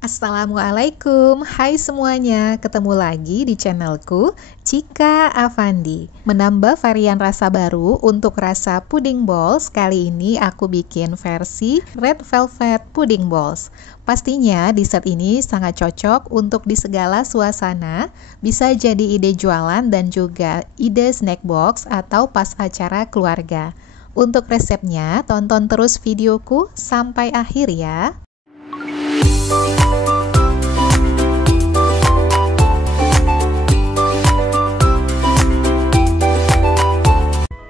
Assalamualaikum, hai semuanya, ketemu lagi di channelku Cika Avandi. Menambah varian rasa baru untuk rasa pudding balls, kali ini aku bikin versi red velvet pudding balls. Pastinya dessert ini sangat cocok untuk di segala suasana, bisa jadi ide jualan dan juga ide snack box atau pas acara keluarga. Untuk resepnya, tonton terus videoku sampai akhir ya.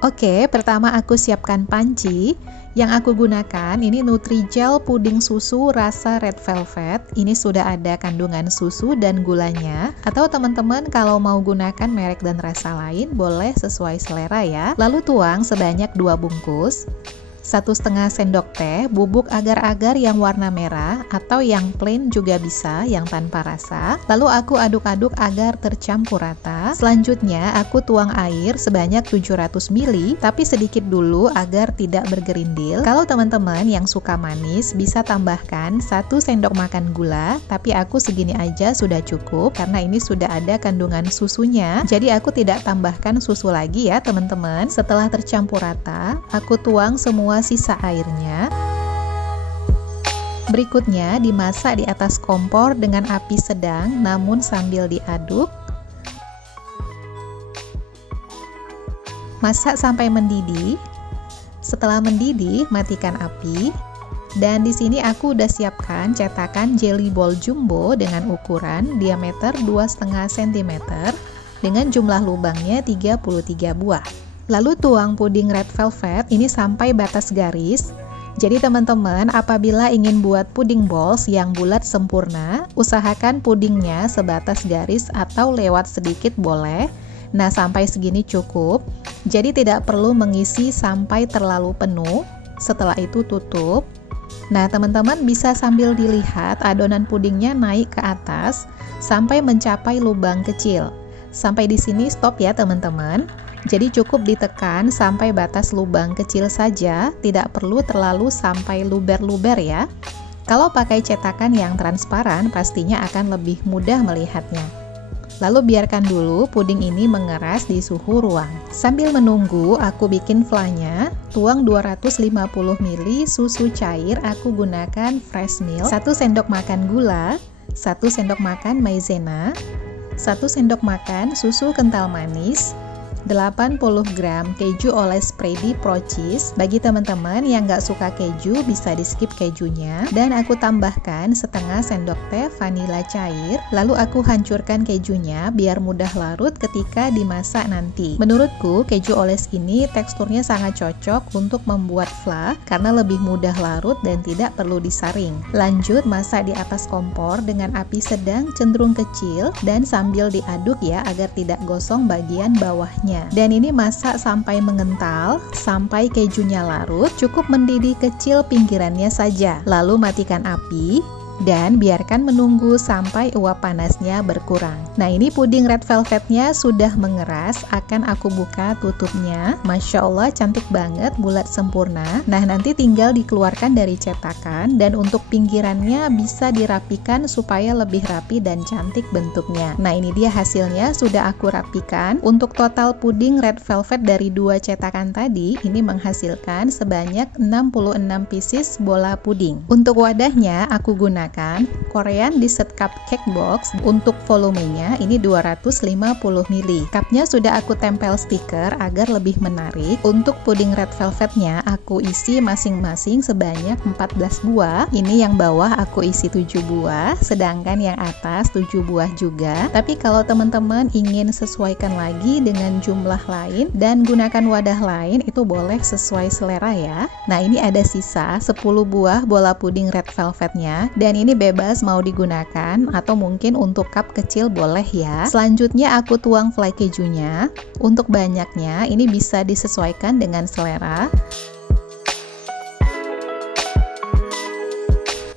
Oke, pertama aku siapkan panci. Yang aku gunakan ini Nutrijel puding susu rasa red velvet. Ini sudah ada kandungan susu dan gulanya. Atau teman-teman kalau mau gunakan merek dan rasa lain boleh sesuai selera ya. Lalu tuang sebanyak 2 bungkus. 1,5 sendok teh bubuk agar-agar yang warna merah atau yang plain juga bisa, yang tanpa rasa. Lalu aku aduk-aduk agar tercampur rata. Selanjutnya aku tuang air sebanyak 700 ml, tapi sedikit dulu agar tidak bergerindil. Kalau teman-teman yang suka manis bisa tambahkan 1 sendok makan gula, tapi aku segini aja sudah cukup karena ini sudah ada kandungan susunya. Jadi aku tidak tambahkan susu lagi ya teman-teman. Setelah tercampur rata, aku tuang semua sisa airnya. Berikutnya dimasak di atas kompor dengan api sedang namun sambil diaduk. Masak sampai mendidih. Setelah mendidih, matikan api. Dan di sini aku udah siapkan cetakan jelly ball jumbo dengan ukuran diameter 2,5 cm dengan jumlah lubangnya 33 buah. Lalu tuang puding red velvet ini sampai batas garis. Jadi teman-teman, apabila ingin buat puding balls yang bulat sempurna, usahakan pudingnya sebatas garis atau lewat sedikit boleh. Nah, sampai segini cukup. Jadi tidak perlu mengisi sampai terlalu penuh. Setelah itu tutup. Nah, teman-teman bisa sambil dilihat adonan pudingnya naik ke atas sampai mencapai lubang kecil. Sampai di sini stop ya teman-teman. Jadi cukup ditekan sampai batas lubang kecil saja, tidak perlu terlalu sampai luber-luber ya. Kalau pakai cetakan yang transparan, pastinya akan lebih mudah melihatnya. Lalu biarkan dulu puding ini mengeras di suhu ruang. Sambil menunggu, aku bikin flanya. Tuang 250 ml susu cair, aku gunakan fresh milk, 1 sendok makan gula, 1 sendok makan maizena, 1 sendok makan susu kental manis, 80 gram keju oles Freddy Pro Cheese. Bagi teman-teman yang nggak suka keju bisa di skip kejunya. Dan aku tambahkan setengah sendok teh vanila cair. Lalu aku hancurkan kejunya biar mudah larut ketika dimasak nanti. Menurutku keju oles ini teksturnya sangat cocok untuk membuat flan karena lebih mudah larut dan tidak perlu disaring. Lanjut masak di atas kompor dengan api sedang cenderung kecil dan sambil diaduk ya agar tidak gosong bagian bawahnya. Dan ini masak sampai mengental, sampai kejunya larut, cukup mendidih kecil pinggirannya saja. Lalu matikan api dan biarkan menunggu sampai uap panasnya berkurang. Nah, ini puding red velvetnya sudah mengeras, akan aku buka tutupnya. Masya Allah, cantik banget, bulat sempurna. Nah, nanti tinggal dikeluarkan dari cetakan dan untuk pinggirannya bisa dirapikan supaya lebih rapi dan cantik bentuknya. Nah, ini dia hasilnya, sudah aku rapikan. Untuk total puding red velvet dari 2 cetakan tadi, ini menghasilkan sebanyak 66 pieces bola puding. Untuk wadahnya, aku gunakan Korean Dessert Cup Cake Box. Untuk volumenya ini 250 ml. Cupnya sudah aku tempel stiker agar lebih menarik. Untuk puding red velvetnya aku isi masing-masing sebanyak 14 buah. Ini yang bawah aku isi 7 buah, sedangkan yang atas 7 buah juga. Tapi kalau teman-teman ingin sesuaikan lagi dengan jumlah lain dan gunakan wadah lain, itu boleh sesuai selera ya. Nah, ini ada sisa 10 buah bola puding red velvetnya, dan ini bebas mau digunakan atau mungkin untuk cup kecil boleh ya. Selanjutnya aku tuang fly kejunya. Untuk banyaknya ini bisa disesuaikan dengan selera.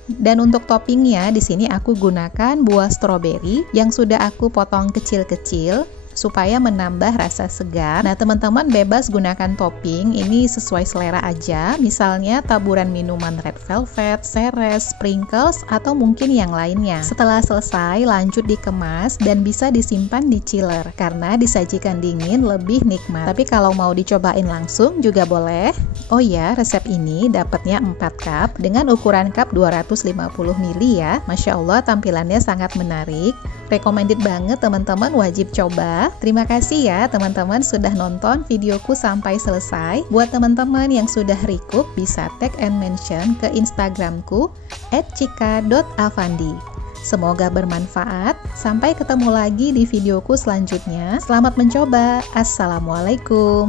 Dan untuk toppingnya di sini aku gunakan buah stroberi yang sudah aku potong kecil-kecil. supaya menambah rasa segar. Nah, teman-teman bebas gunakan topping, ini sesuai selera aja. Misalnya taburan minuman red velvet, seres, sprinkles, atau mungkin yang lainnya. Setelah selesai, lanjut dikemas dan bisa disimpan di chiller karena disajikan dingin lebih nikmat. Tapi kalau mau dicobain langsung juga boleh. Oh ya, resep ini dapatnya 4 cup dengan ukuran cup 250 ml ya. Masya Allah, tampilannya sangat menarik. Recommended banget, teman-teman wajib coba. Terima kasih ya teman-teman sudah nonton videoku sampai selesai. Buat teman-teman yang sudah recook, bisa tag and mention ke Instagramku @chika.avandi. Semoga bermanfaat. Sampai ketemu lagi di videoku selanjutnya. Selamat mencoba. Assalamualaikum.